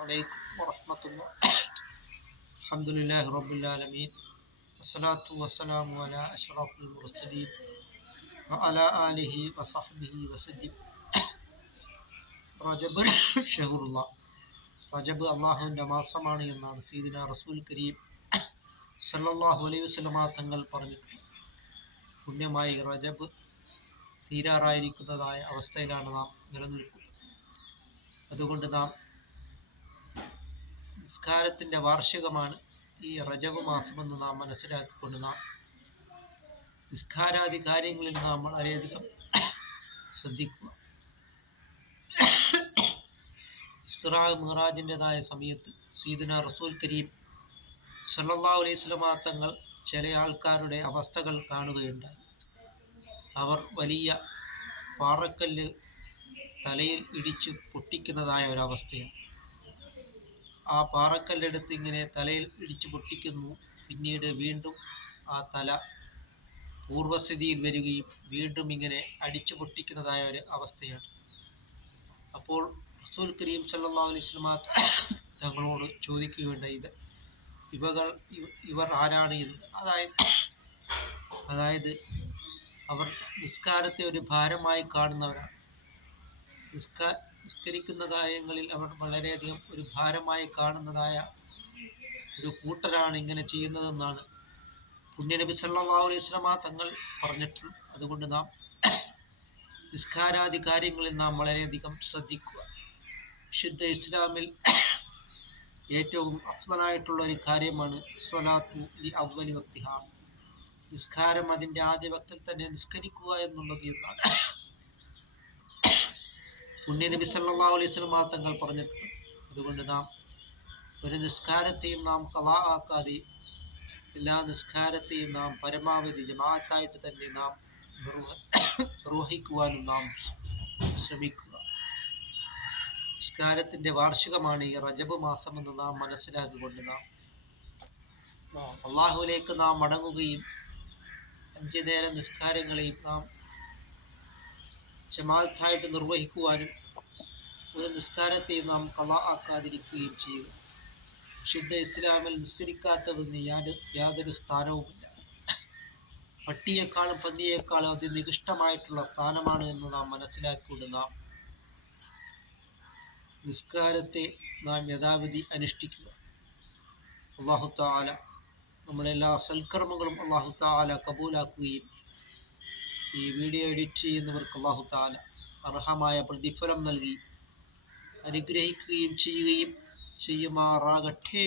عليكم ورحمة الله. الحمد لله رب العالمين والصلاة والسلام على أشرف المرسلين وعلى آله وصحبه وسلم. റജബ് ഷഹറുള്ള റജബ് അള്ളാഹുവിൻ്റെ മാസമാണ് എന്നാണ് സയ്യിദുന റസൂൽ കരീം സല്ലല്ലാഹു അലൈഹി വസല്ലമ തങ്ങൾ പറഞ്ഞിട്ടുള്ളത്. പുണ്യമായി റജബ് തീരാറായിരിക്കുന്നതായ അവസ്ഥയിലാണ് നാം നിലനിൽക്കുന്നത്. അതുകൊണ്ട് നാം നിസ്കാരത്തിൻ്റെ വാർഷികമാണ് ഈ റജബ് മാസമെന്ന് നാം മനസ്സിലാക്കിക്കൊണ്ട് നാം നിസ്കാരാദി കാര്യങ്ങളിൽ നാം വളരെയധികം ശ്രദ്ധിക്കുക. ഇസ്റാ മിറാജിൻ്റെതായ സമയത്ത് സയ്യിദുന റസൂൽ കരീം സല്ലല്ലാഹു അലൈഹി വസല്ലമ തങ്ങൾ ചില ആൾക്കാരുടെ അവസ്ഥകൾ കാണുകയുണ്ടായി. അവർ വലിയ പാറക്കല്ല് തലയിൽ ഇടിച്ച് പൊട്ടിക്കുന്നതായ ഒരവസ്ഥയാണ്. ആ പാറക്കല്ലെടുത്ത് ഇങ്ങനെ തലയിൽ ഇടിച്ച് പൊട്ടിക്കുന്നു. പിന്നീട് വീണ്ടും ആ തല പൂർവസ്ഥിതിയിൽ വരികയും വീണ്ടും ഇങ്ങനെ അടിച്ചു പൊട്ടിക്കുന്നതായ ഒരു അവസ്ഥയാണ്. അപ്പോൾ റസൂൽ കരീം സല്ലല്ലാഹു അലൈഹി വസല്ലമ തങ്ങളോട് ചോദിക്കുകയുണ്ടായി, ഇവർ ആരാണ് എന്ന്. അതായത് അവർ നിസ്കാരത്തെ ഒരു ഭാരമായി കാണുന്നവരാണ്. നിസ്കരിക്കുന്ന കാര്യങ്ങളിൽ അവർ വളരെയധികം ഒരു ഭാരമായി കാണുന്നതായ ഒരു കൂട്ടരാണ് ഇങ്ങനെ ചെയ്യുന്നതെന്നാണ് പുണ്യനബി സല്ലല്ലാഹു അലൈഹി വസല്ലമ തങ്ങൾ പറഞ്ഞിട്ടുള്ളത്. അതുകൊണ്ട് നാം നിസ്കാരാദി കാര്യങ്ങളിൽ നാം വളരെയധികം ശ്രദ്ധിക്കുക. വിശുദ്ധ ഇസ്ലാമിൽ ഏറ്റവും അഫ്ളലായിട്ടുള്ള ഒരു കാര്യമാണ് സ്വലാത്തു ലി അവ്വലി വക്തിഹാ, നിസ്കാരം അതിൻ്റെ ആദ്യ വക്തിൽ തന്നെ നിസ്കരിക്കുക എന്നുള്ളത് എന്നാണ് പുണ്യനബി സല്ലല്ലാഹു അലൈഹി വസല്ലമ തങ്ങൾ പറഞ്ഞിട്ടുണ്ട്. അതുകൊണ്ട് നാം ഒരു നിസ്കാരത്തെയും നാം ഖളാ ആക്കാതെ എല്ലാ നിസ്കാരത്തെയും നാം പരമാവധി ജമാഅത്തായിട്ട് തന്നെ നാം നിർവഹിക്കുവാനും നാം ശ്രമിക്കുക. നിസ്കാരത്തിൻ്റെ വാർഷികമാണ് ഈ റജബ് മാസമെന്ന് നാം മനസ്സിലാക്കിക്കൊണ്ട് നാം അള്ളാഹുവിലേക്ക് നാം മടങ്ങുകയും 5 നേരം നിസ്കാരങ്ങളെയും നാം ജമാഅത്തായിട്ട് നിർവഹിക്കുവാനും ഒരു നിസ്കാരത്തെയും നാം ഖളാ ആക്കാതിരിക്കുകയും ചെയ്യുക. വിശുദ്ധ ഇസ്ലാമിൽ നിസ്കരിക്കാത്തവന് യാതൊരു സ്ഥാനവുമില്ല. പട്ടിയേക്കാളും പന്നിയേക്കാളും അതി നികൃഷ്ടമായിട്ടുള്ള സ്ഥാനമാണ് എന്ന് നാം മനസ്സിലാക്കിക്കൊണ്ട് നാം നിസ്കാരത്തെ നാം യഥാവിധി അനുഷ്ഠിക്കുക. അല്ലാഹു തആല നമ്മളെല്ലാ സൽക്കർമ്മങ്ങളും അല്ലാഹു തആല കബൂലാക്കുകയും ഈ വീഡിയോ എഡിറ്റ് ചെയ്യുന്നവർക്ക് അല്ലാഹു തആല അർഹമായ പ്രതിഫലം നൽകി അനുഗ്രഹിക്കുകയും ചെയ്യുമാറാകട്ടെ.